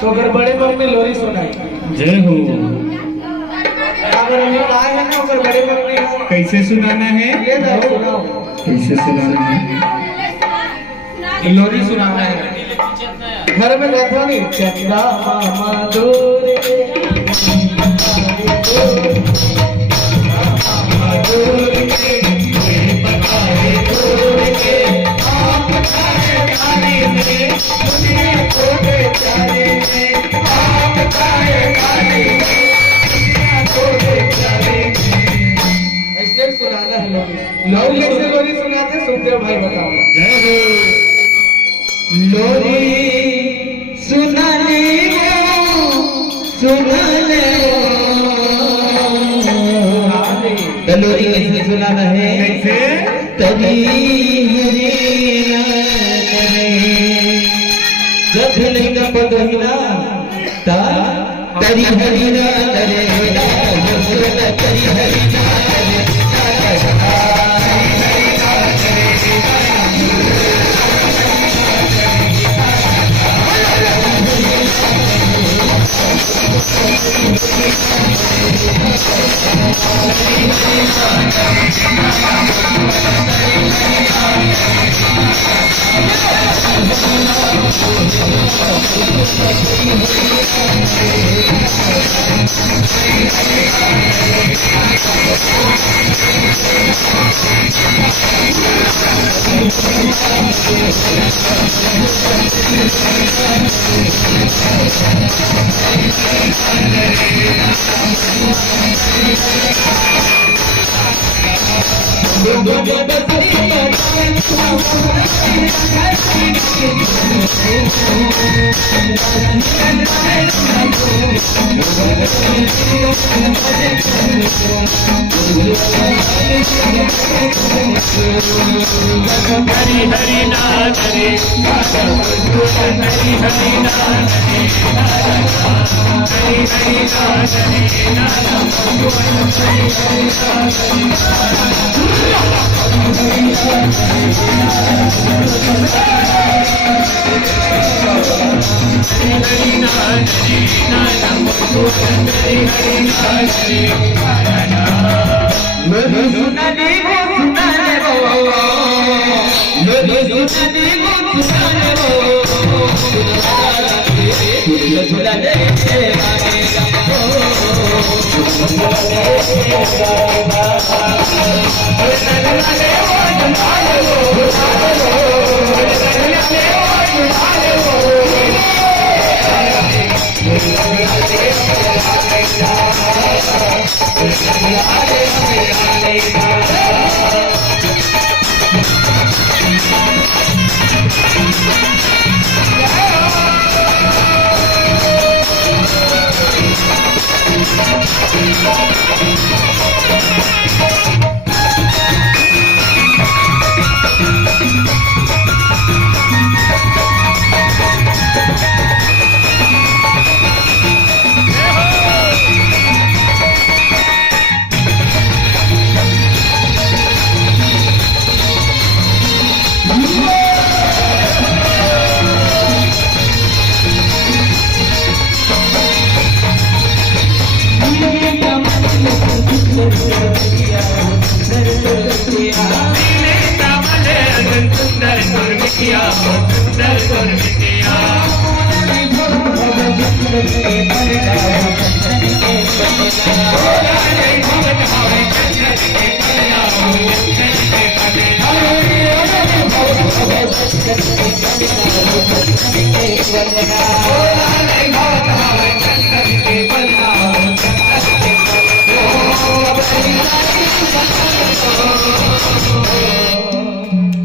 तो अगर बड़े बाप में लोरी सुनाई जय हो। अगर हमें आए हैं ना अगर बड़े बाप में कैसे सुनाना है? ये ना सुनाओ कैसे सुनाना है? लोरी सुनाना है। घर में बैठो नहीं चंदा मामा दूर सुनाना है लोरी कैसे लोरी सुनाते सुखदेव भाई बताओ। लोरी सुनाने तो लोरी कैसे सुनाना है? कैसे? तरी जब नहीं का पदहिना ता तरी हरिना तरे तरी हरिना हरि हरि नाथ रे हरि हरि नाथ रे हरि हरि नाथ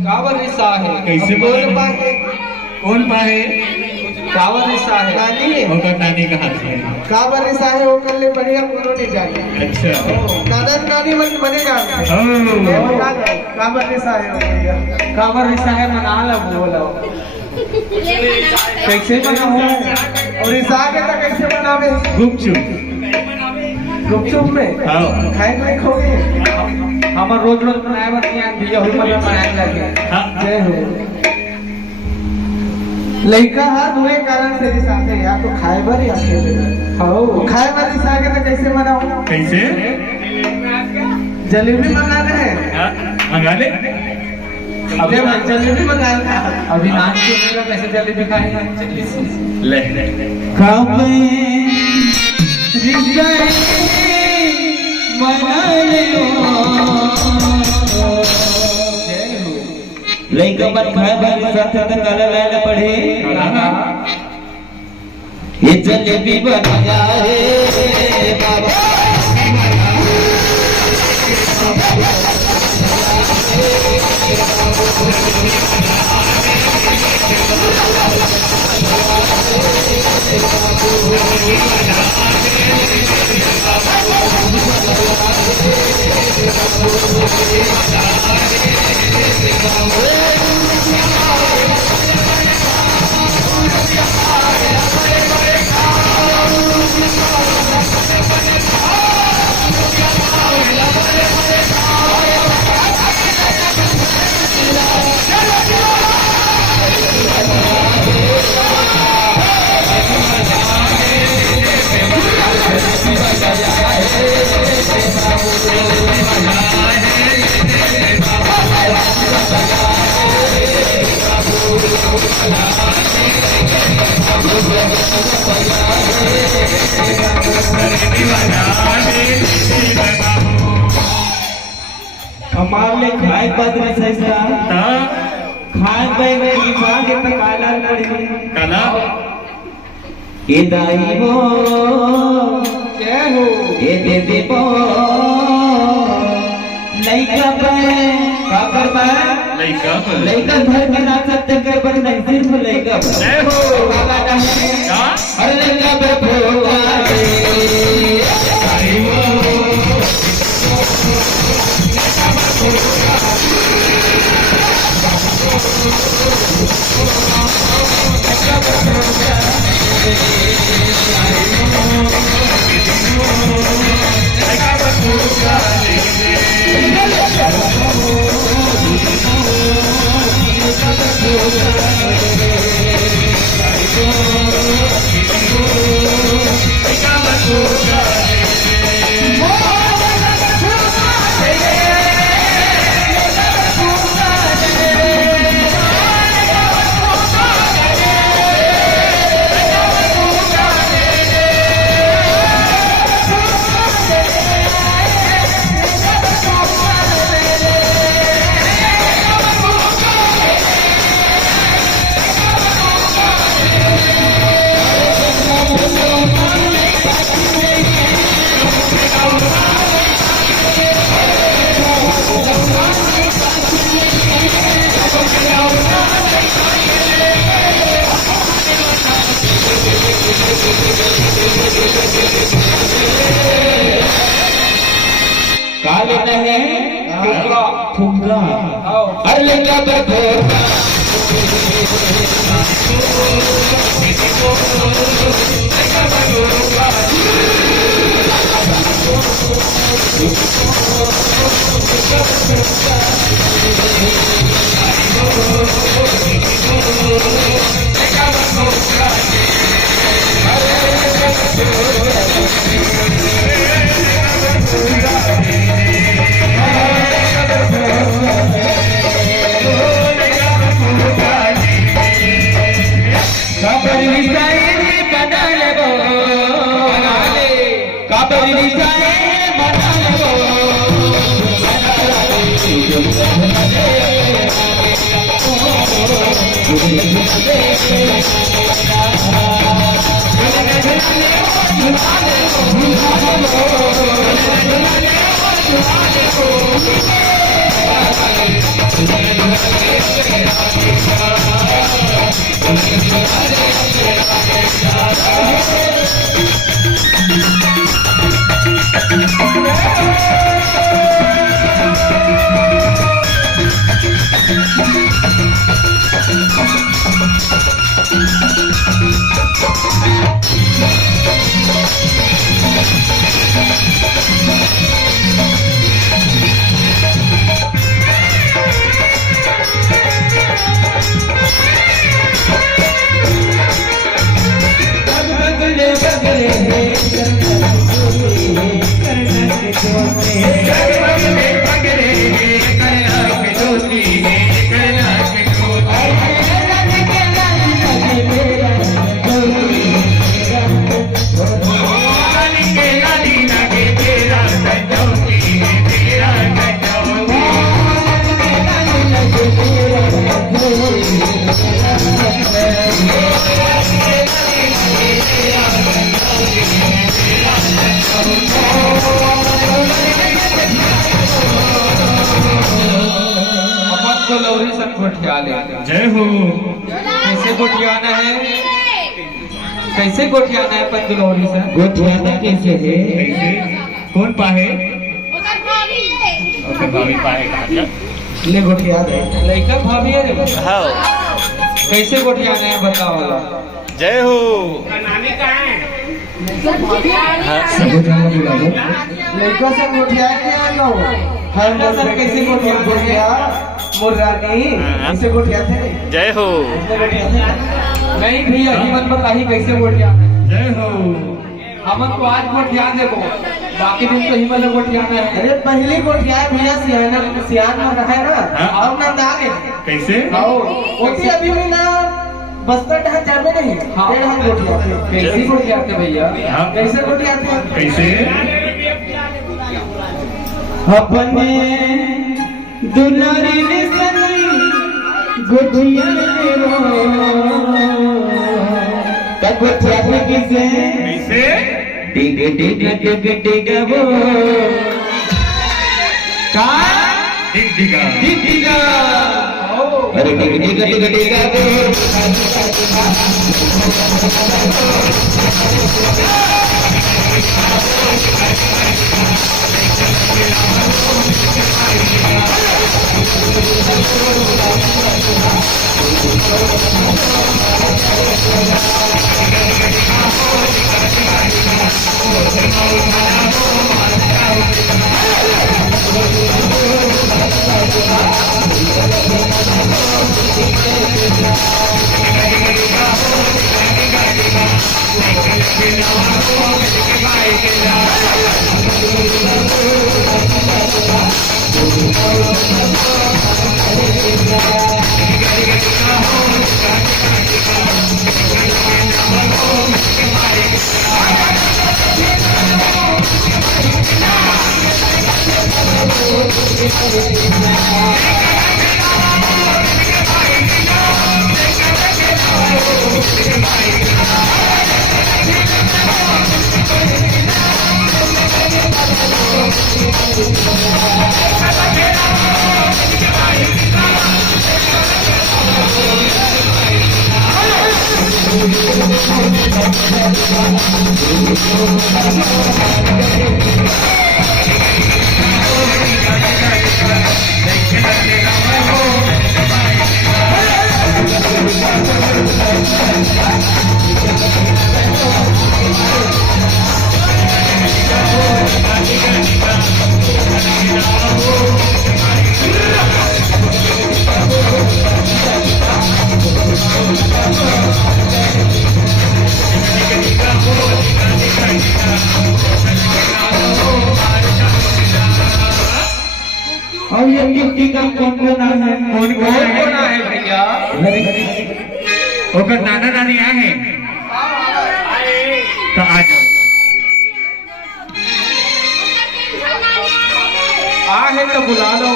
कावर रिसा है कैसे बोल बोले? पाए कौन पाए कावर रिसा है नानी होकर नानी का हाथ है कावर रिसा है वो कर ले बढ़िया कोनो नहीं जाने अच्छा दादा नानी मन मने जान ओ कावर रिसा है वो बढ़िया कावर रिसा है मना ला बोला कैसे बनाओ और रिसा के तो कैसे बनावे गुपचुप गुपचुप में हाँ खाए नहीं खोगे हमार रोज रोज बनाए बन यहाँ दिया हुई मतलब बनाए लगे हाँ जय हो लड़का हाथ हुए कारण से रिसा के या तो खाए बर या खेले हाँ खाए बर रिसा के तो कैसे बनाओ कैसे जलेबी मंगाना है हाँ मंगा ले अबे जलेबी मंगाना है अभी नाच के मेरा कैसे जलेबी खाएगा ले कब रिश्ते मना लियो लइका मन खाए बार साथ त काला लाना पड़े ये जलेबी बनाया रे बाबा हमार ले खाए बदले सैसा खाए पे में लिखा के त काला पड़ी काला ये दाई हो जय हो ये दे दे बो लइका पे का कर बा लइका लइका घर में ना सकते कर पर नहीं सिर्फ लइका जय हो बाबा का है हाँ हर लइका पे भोला रे का लेना है फुग्गा हर लइका पे भोला Hey! अब रिसाए मना लो जय हो। कैसे गोठियाना है कैसे गोठियाना है पंदुलौरी से गोठियाना कैसे है कैसे कौन पाहे ओकर भाभी है ओके भाभी पाहे का ले गोठिया दे लड़का भाभी है रे हाँ कैसे गोठियाना है बताओ जय हो लड़का से गोठिया के लो हम ना सर, कैसे गोठिया थे? गोठिया मुर्रानी हाँ। इसे गोठिया थे जय हो नहीं भैया जीवन बताही कैसे गोठियाना है जय हो। हमन को आज गोठियान देखो बाकी दिन तो ही मतलब गोठियाना है अरे पहली गोठिया भैया सियान में रहा है ना हाँ। और ना दागे कैसे आओ ओटी अभी भी ना बस्तर ढांच जावे नहीं हाँ। डेढ़ हम गोठिया थे कैसे गोठियाते भैया हाँ। कैसे गोठिया थे कैसे अपने दुलारी ने सनी गोठिया रो तब गोठिया थे किसे कैसे डिग डिग डिग डिग वो का डिग डिगा डिग डिगा अरे डिग डिग डिग डिगा वो और ये गिफ्टी का कौन कौन है कौन कौन है भैया ओकर नाना नानी आए हैं तो आज तो बुला लो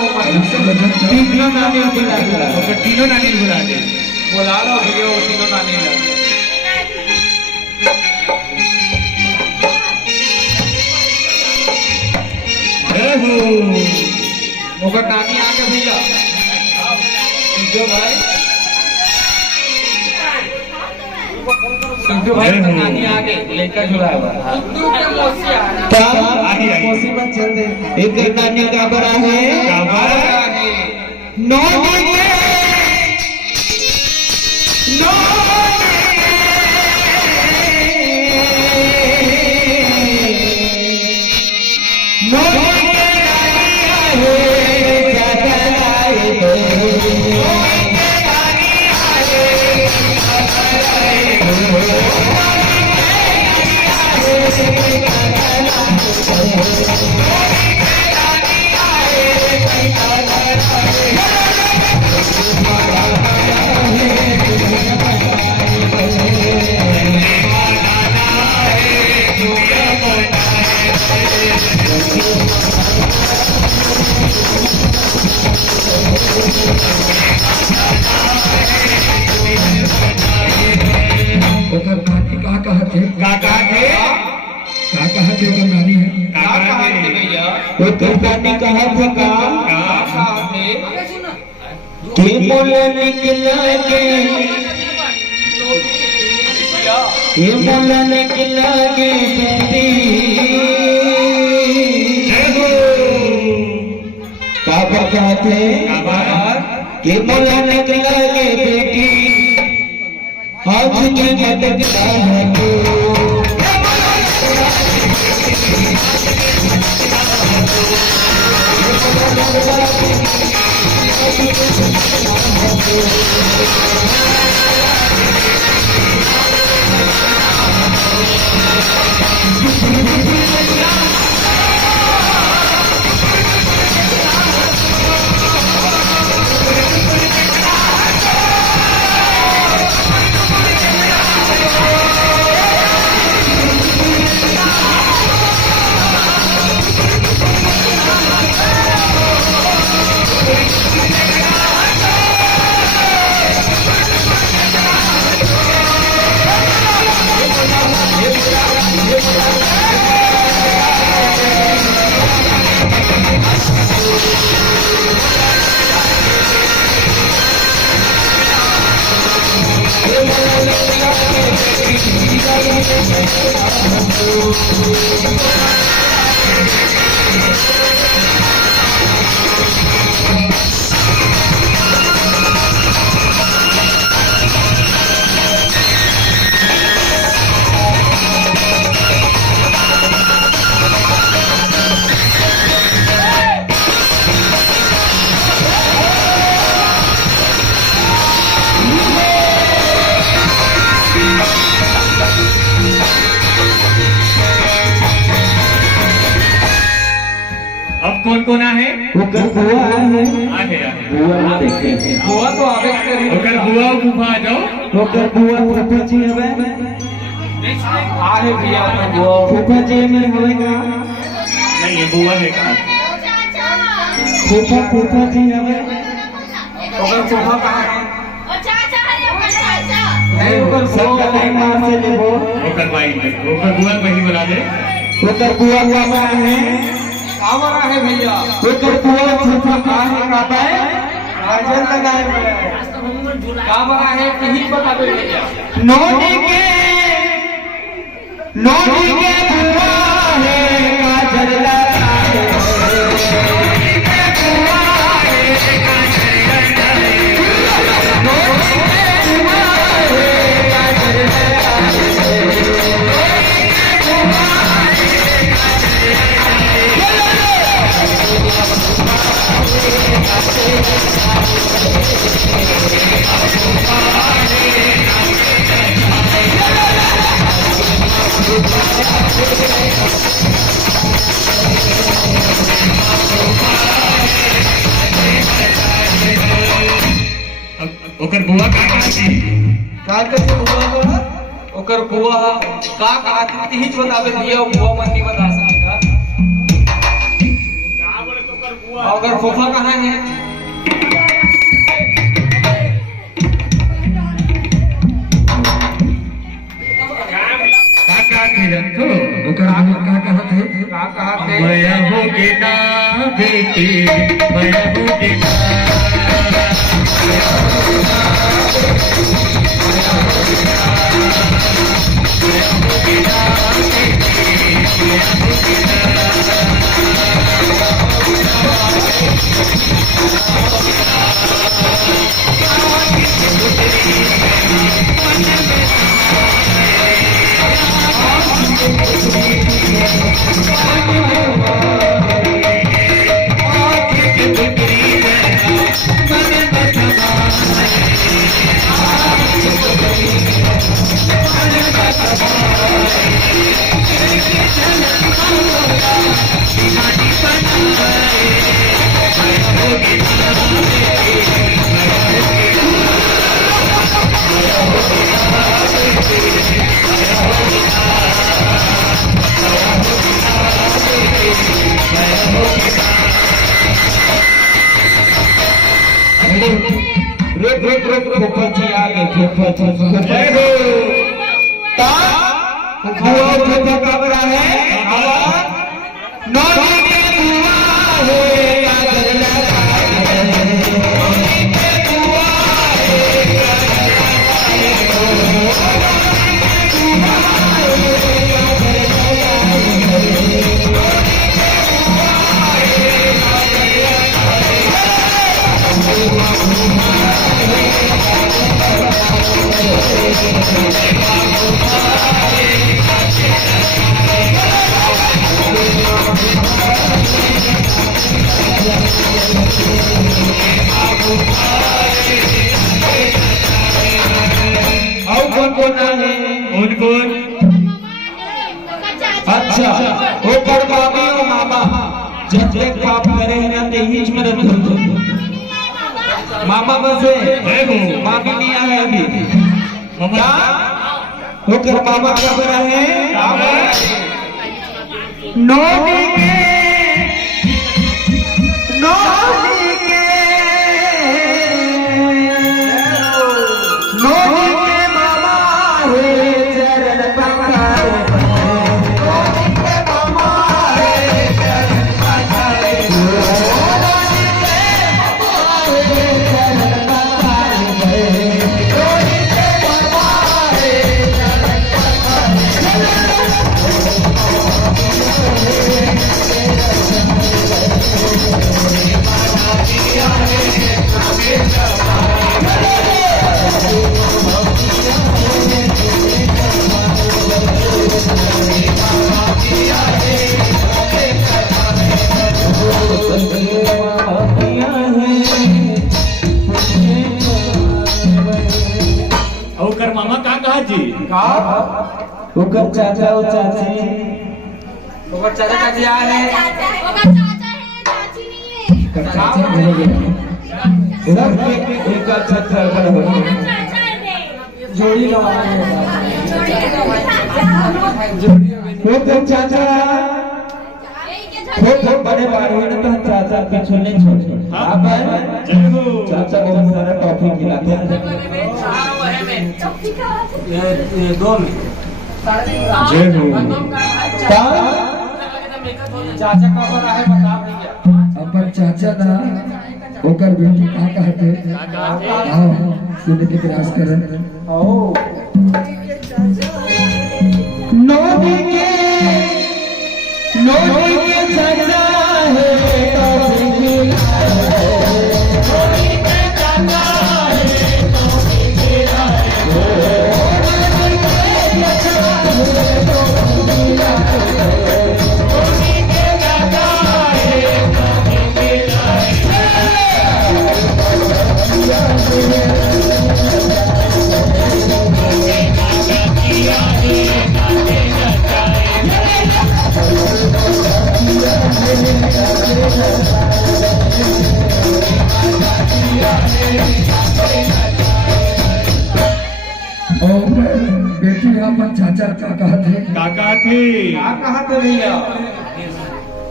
तीनों नानी बुला दो तीनों नानी बुला दे बुला लो भैया वो तीनों नानी ला ओकर नानी आके भैया जो भाई सुखू भाई का नानी आगे लेकर जुड़ा हुआ क्या आगे, आगे। मुसीबत चल रही एक नानी का बड़ा है नो नानी है भैया वो तो नानी कहा था कहा थे के बोले निकला के ये बोले निकला के बेटी पापा कहते के बोले निकला के बेटी आज की मदद है कौन कौन है ओकर बुआ है आगे बुआ देखे बुआ तो आवेश करी ओकर बुआ फूफा आ जाओ ओकर बुआ फूफा जी हवे आहे भैया तो बुआ फूफा जी में होएगा नहीं ये बुआ है का फूफा जी हवे ओकर फूफा कहाँ है चाचा है ओकर चाचा नहीं ओकर सबका लाइन मार से लेबो ओकर भाई ओकर बुआ वही बुला दे ओकर बुआ हुआ है कावरा है भैया ओकर बुआ फूफा कहाँ है काबा है हाजर लगाए हुए कावरा है कहीं बता दो भैया नोनी के बुआ है काजल लगाए ओकर बुआ का ओकर बुआ का कहा थी ही बता दे भैया बुआ मन नहीं बता सकेगा का बोले तो ओकर बुआ अगर फूफा कहाँ है? का तो ओकर का कहत है का कहा थे? मैं होगे ना बेटी मैं होगे ना फूफा जी आ गए। फूफा जी जय हो। फूफा कब रहा है? नौ कौन है? कौन अच्छा वो पर मामी और मामा जब तक पाप करे ना ते हिच मदद करते। मामा बसे मामी नहीं आए अभी। क्या वो कर मामा क्या कर रहे हैं? नौनी के मामा है चरण पखारे। ओकर मामा का कहा जी? ओकर चाचा और चाची। ओकर चाचा चाची आ रहे हैं। चाचा है चाची नहीं है। चाचा सब एक छत्र पर हो। जोड़ी वो तो चाचा वो बड़े बाड़े ने तो चाचा पीछे नहीं छोड़े। आप चाचा बहुत सारा टॉफी खिलाते हैं। ये दो में जय हो। चाचा का बड़ा है बता भैया। अपन चाचा ना ओकर बेटी का कहते आओ सुनने के प्रयास करन। ओ नौनी के चाचा है टॉफी खिलाते। बेटी अपन चाचा का कहते काका थे कहा थे भैया?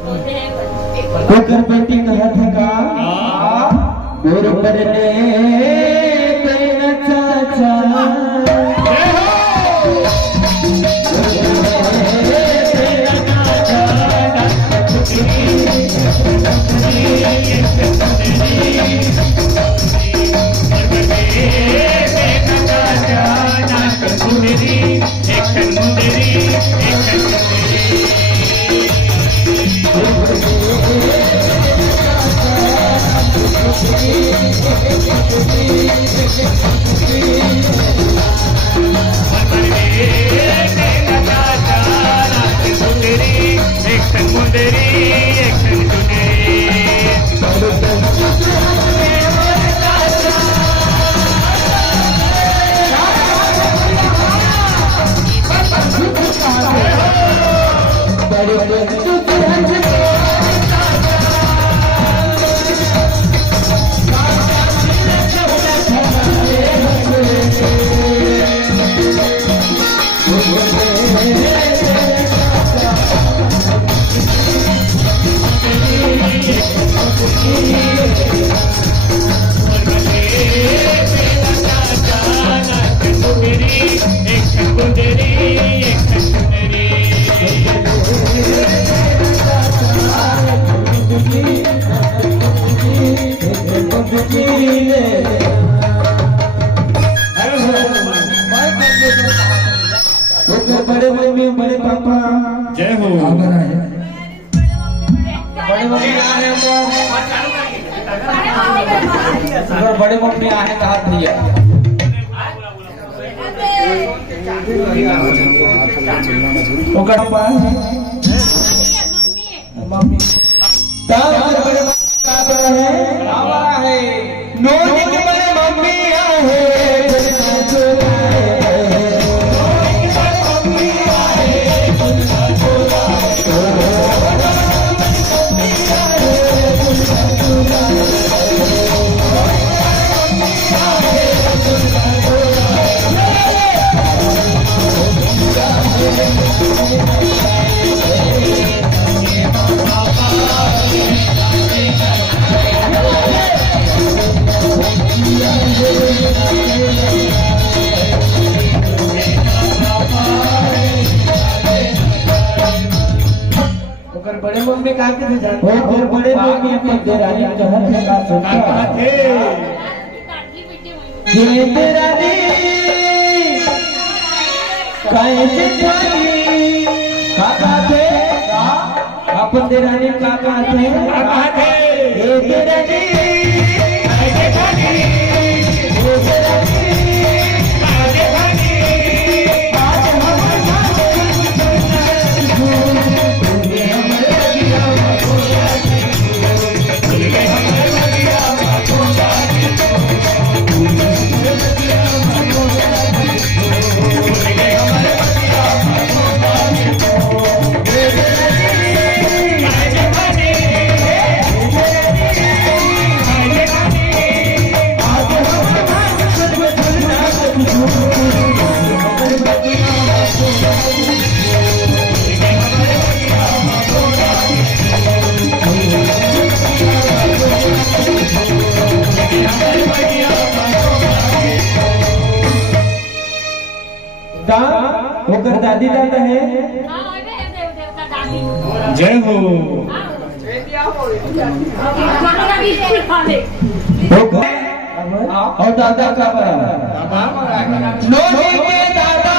होकर बेटी कहत है का गोर परने कैन चाचा बड़े मम्मी बड़े पापा जय हो बड़े मम्मी आए तो बड़े मम्मी आए तो हाथ दिया ओकर मम्मी तार बड़े का है नो दिन बड़े मम्मी आए बड़े मम्मी कहाँ के जाते हैं फिर बड़े मम्मी अपने देरानी कहत है का सुनता थे ये देरानी कैसे थानी काका थे अपन देरानी काका थे ये देरानी कैसे थानी ये देरानी कैसे थानी आज होकर दादी दादा है जय हो और दादा का बड़ा नोनी के दादा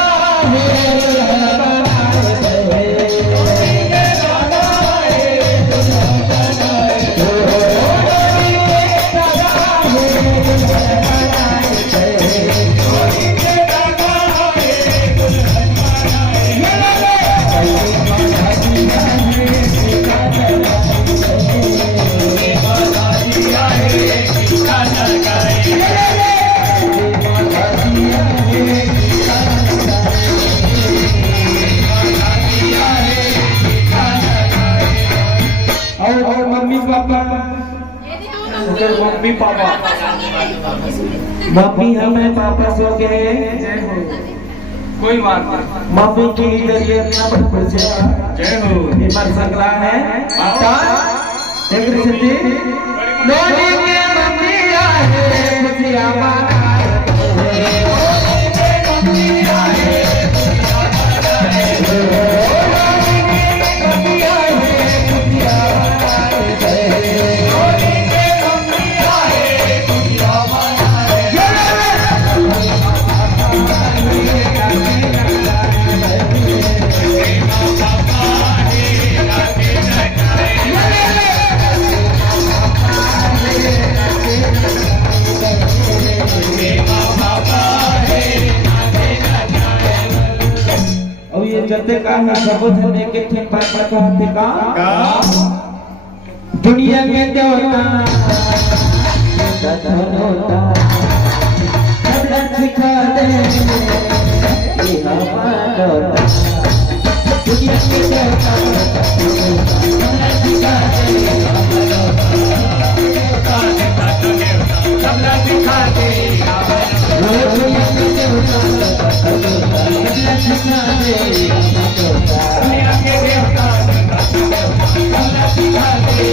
और mummy papa mummy papa mummy हमें पापा सो गए कोई बात नहीं। मम्मी की जरिए अपना बड़ खुशिया जय हो मर सकला है माता एक रिश्ते लोनी के मम्मी आए खुशिया चलते का है सबूत ने के थे पर कहते का दुनिया में देवता धन होता सब सिखा दे ये हमारा दुनिया में देवता सिखा दे सब सिखा दे दुनिया में देवता सिखा दे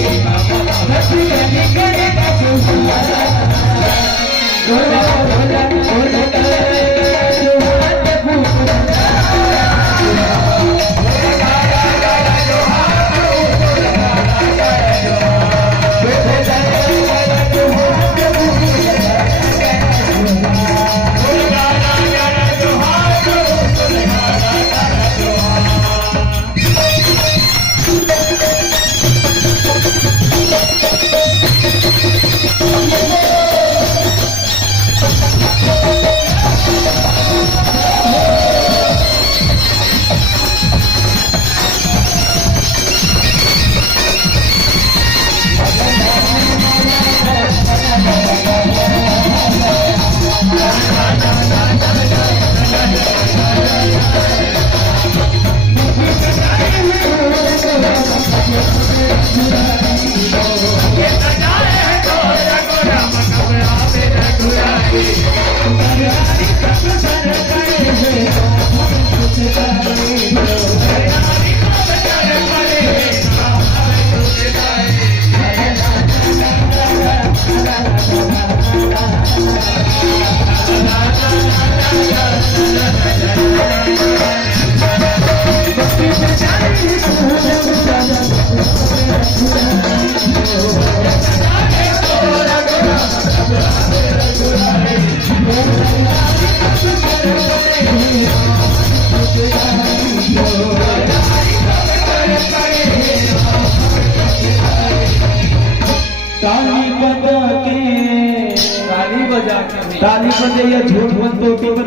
ताली बजाइए झूठ मत बोलो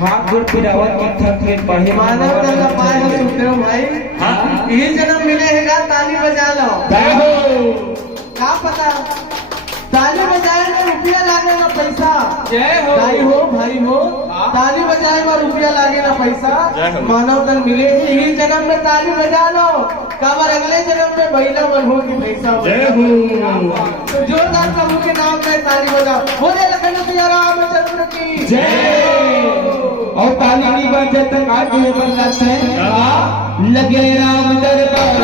हाथ जोड़ पिरावत मत थके पढ़े मानव का पाए हो सुखदेव भाई। हाँ ये जन्म मिले है ना ताली बजा लो। जय हो क्या पता ताली बजाए में रुपया लागेगा पैसा। जय हो भाई हो भाई हो ताली बजाए में रुपया लागेगा पैसा। जय हो। मानव तन मिले यही जन्म में ताली बजा लो काबर अगले जन्म में महिला बन होगी पैसा। जय हो तो जोरदार प्रभु के नाम में ताली बजाओ। बोले लखन सिया रामचंद्र की जय और ताली नहीं बजे तक आज ये बजाते हैं लगे राम दरबार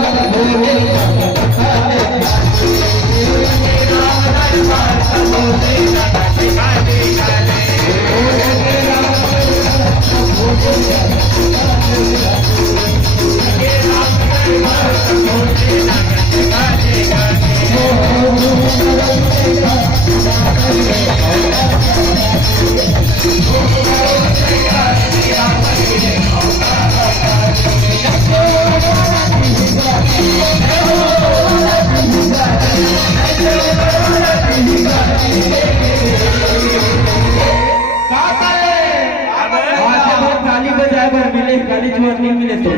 ताली बजाए पर मिले काली चोर नहीं मिले तो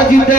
अजित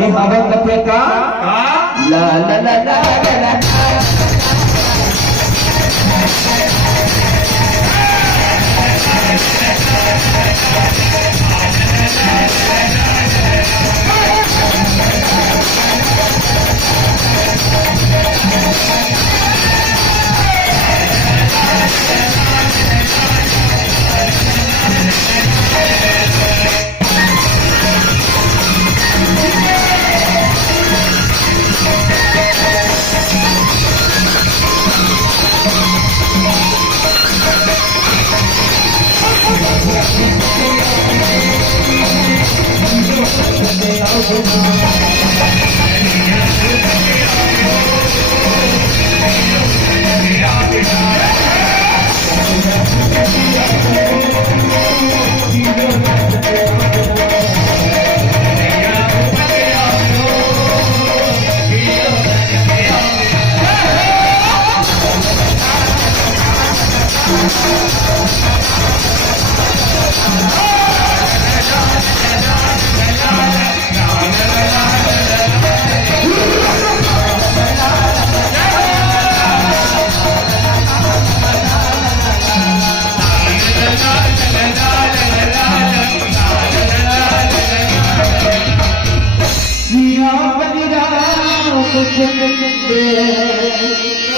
ये हवा कथे का ला ला ला ला ला ला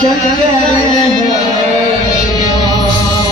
चंद्र